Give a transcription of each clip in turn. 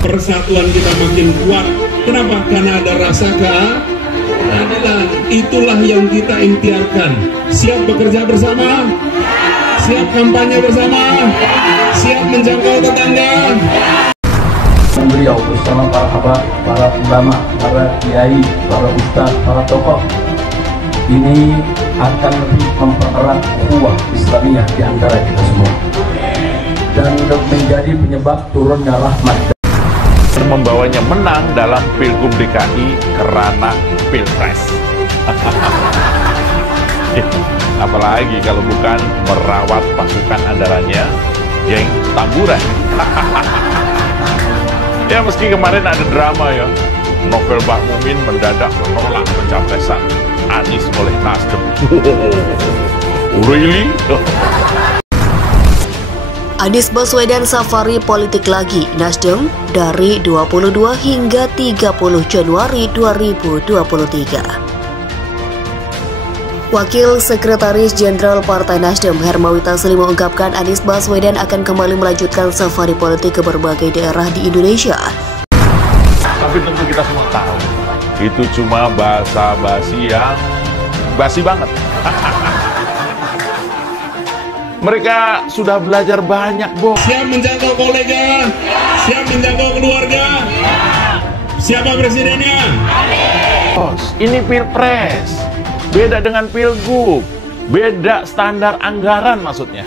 persatuan kita makin kuat. Kenapa? Karena ada rasa keadilan. Itulah yang kita ikhtiarkan. Siap bekerja bersama, siap kampanye bersama, siap menjangkau tetangga. Beliau bersama para sahabat, para ulama, para kiai, para ustaz, para tokoh ini akan lebih mempererat ukhuwah Islamiyah di antara kita semua dan menjadi penyebab turunnya rahmat. Membawanya menang dalam Pilgub DKI kerana Pilpres. Apalagi kalau bukan merawat pasukan andalannya, geng Tamburan. Ya meski kemarin ada drama ya, Novel Bakmumin mendadak menolak pencapresan Anies oleh Nasdem. Really? Anies Baswedan safari politik lagi Nasdem dari 22 hingga 30 Januari 2023. Wakil Sekretaris Jenderal Partai Nasdem Hermawi Taslim mengungkapkan Anies Baswedan akan kembali melanjutkan safari politik ke berbagai daerah di Indonesia. Tapi tentu kita semua tahu, itu cuma basa-basi yang basi banget. Mereka sudah belajar banyak, Bos. Siap menjangkau kolega, siap menjangkau keluarga. Siapa presidennya? Bos, ini Pilpres. Beda dengan Pilgub, beda standar anggaran maksudnya.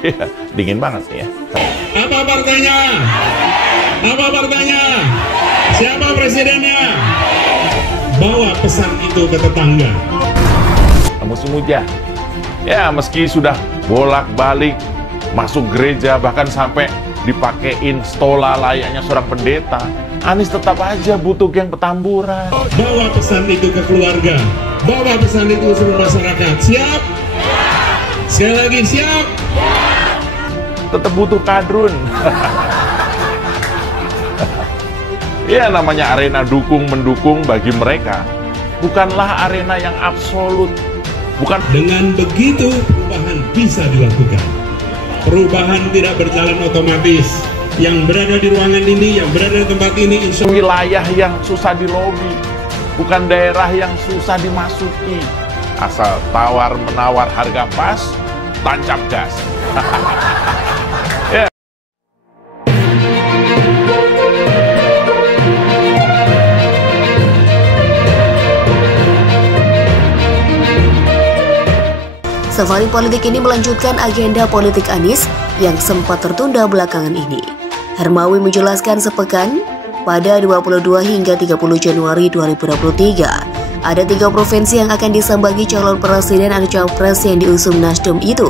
Ya, dingin banget nih ya. Apa partainya? Apa partainya? Siapa presidennya? Bawa pesan itu ke tetangga. Musim hujan. Ya, meski sudah bolak-balik masuk gereja, bahkan sampai dipakein stola layaknya seorang pendeta, Anies tetap aja butuh geng Petamburan. Bawa pesan itu ke keluarga, bawa pesan itu ke seluruh masyarakat. Siap? Sekali lagi siap? Tetap butuh kadrun. Ya namanya arena dukung-mendukung bagi mereka, bukanlah arena yang absolut. Bukan. Dengan begitu perubahan bisa dilakukan. Perubahan tidak berjalan otomatis. Yang berada di ruangan ini, yang berada di tempat ini, insya Allah. Wilayah yang susah dilobi, bukan daerah yang susah dimasuki. Asal tawar-menawar harga pas, tancap gas. Ya. Safari politik ini melanjutkan agenda politik Anies yang sempat tertunda belakangan ini. Hermawi menjelaskan sepekan pada 22 hingga 30 Januari 2023 ada 3 provinsi yang akan disambangi calon presiden atau cawapres yang diusung Nasdem itu.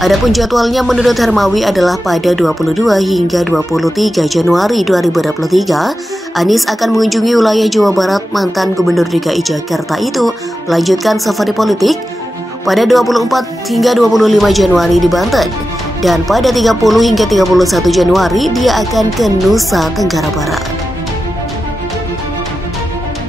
Adapun jadwalnya menurut Hermawi adalah pada 22 hingga 23 Januari 2023 Anies akan mengunjungi wilayah Jawa Barat. Mantan Gubernur DKI Jakarta itu melanjutkan safari politik pada 24 hingga 25 Januari di Banten. Dan pada 30 hingga 31 Januari dia akan ke Nusa Tenggara Barat.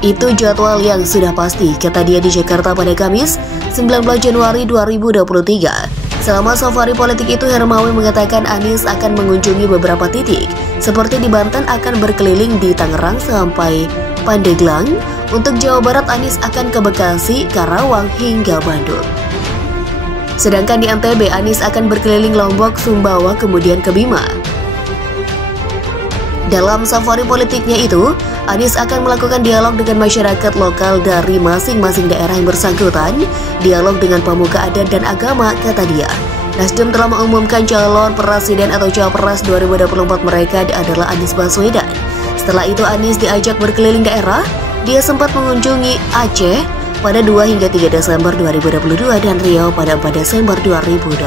Itu jadwal yang sudah pasti, kata dia di Jakarta pada Kamis 19 Januari 2023. Selama safari politik itu, Hermawi mengatakan Anies akan mengunjungi beberapa titik, seperti di Banten akan berkeliling di Tangerang sampai Pandeglang. Untuk Jawa Barat, Anies akan ke Bekasi, Karawang, hingga Bandung. Sedangkan di NTB, Anies akan berkeliling Lombok, Sumbawa, kemudian ke Bima. Dalam safari politiknya itu, Anies akan melakukan dialog dengan masyarakat lokal dari masing-masing daerah yang bersangkutan, dialog dengan pemuka adat dan agama, kata dia. Nasdem telah mengumumkan calon presiden atau cawapres 2024 mereka adalah Anies Baswedan. Setelah itu Anies diajak berkeliling daerah. Dia sempat mengunjungi Aceh pada 2 hingga 3 Desember 2022 dan Riau pada 4 Desember 2022.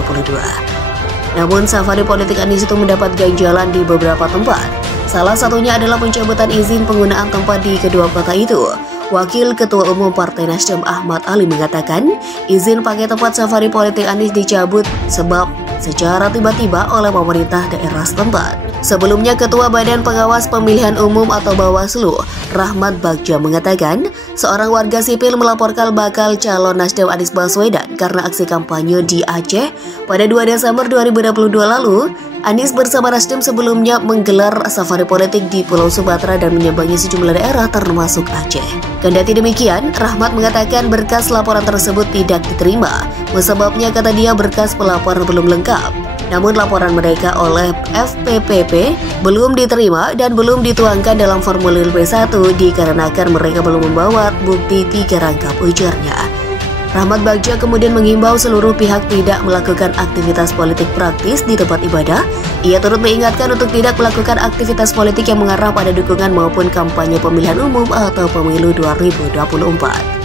Namun safari politik Anies itu mendapat ganjalan di beberapa tempat. Salah satunya adalah pencabutan izin penggunaan tempat di kedua kota itu. Wakil Ketua Umum Partai Nasdem Ahmad Ali mengatakan izin pakai tempat safari politik Anies dicabut sebab secara tiba-tiba oleh pemerintah daerah setempat. Sebelumnya Ketua Badan Pengawas Pemilihan Umum atau Bawaslu Rahmat Bagja mengatakan seorang warga sipil melaporkan bakal calon Nasdem Anies Baswedan karena aksi kampanye di Aceh pada 2 Desember 2022 lalu. Anies bersama Nasdem sebelumnya menggelar safari politik di Pulau Sumatera dan menyambangi sejumlah daerah termasuk Aceh. Kendati demikian, Rahmat mengatakan berkas laporan tersebut tidak diterima. Sebabnya, kata dia, berkas pelapor belum lengkap. Namun laporan mereka oleh FPPP belum diterima dan belum dituangkan dalam formulir B1 dikarenakan mereka belum membawa bukti 3 rangkap, ujarnya. Rahmat Bagja kemudian menghimbau seluruh pihak tidak melakukan aktivitas politik praktis di tempat ibadah. Ia turut mengingatkan untuk tidak melakukan aktivitas politik yang mengarah pada dukungan maupun kampanye pemilihan umum atau pemilu 2024.